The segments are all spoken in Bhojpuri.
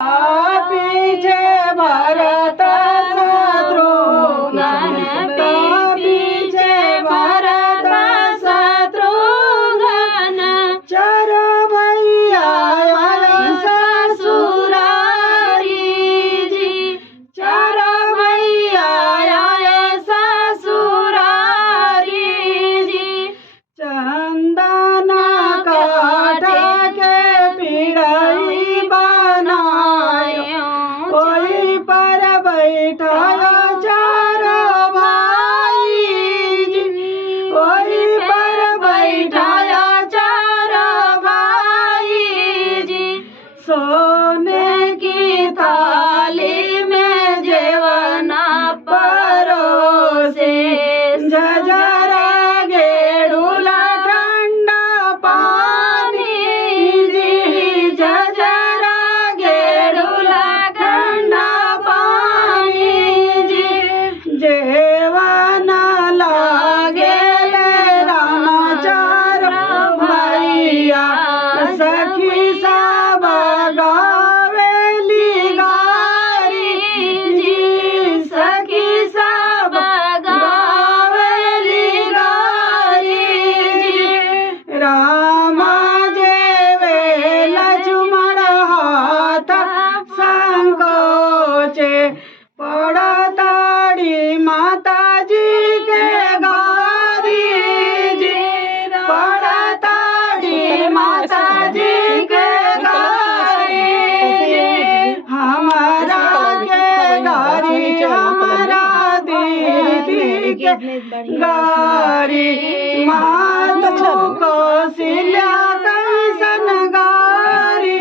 पीछे भरत शत्रुघ्न, पीछे भरत शत्रुघ्न, चार भैया ससुरारी जी, चार भैया ससुरारी जी, चंदन काठ के पिड़ई बनायो, कोई पर बैठायो चार भाई जी, कोई पर बैठायो चार भाई जी, सोने की थाली में जेवना परोसे, झझरा गेड़ूला ठंडा पानी जी, झझरा गेड़ूला ठंडा पानी जी, जेवना लागेले रामाचार भैया, सखी सब गावेली गारी जी, सखी सब गावेली गारी जी, रामा जेवे लक्ष्मण हाथ संकोचे, पड़ताड़ी माता जी के गारी जी, पड़ताड़ी माता जी के गारी जी, हमारा के गारी, हमारा दीदी के गारी, माधु कौशल्या कैसन गारी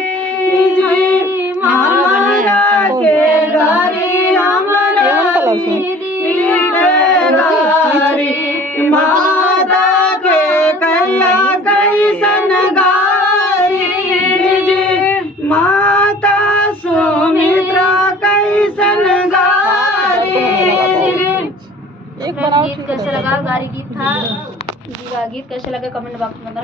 जी, हमारा के गारी, हमारा दीदी के गारी, माता के कैया कैसन गारी जी, माता सुमित्रा कैसन गारी जी। गीत कैसे लगा? गारी गीत था जी का गीत कैसे लगे कमेंट बॉक्स में बताना।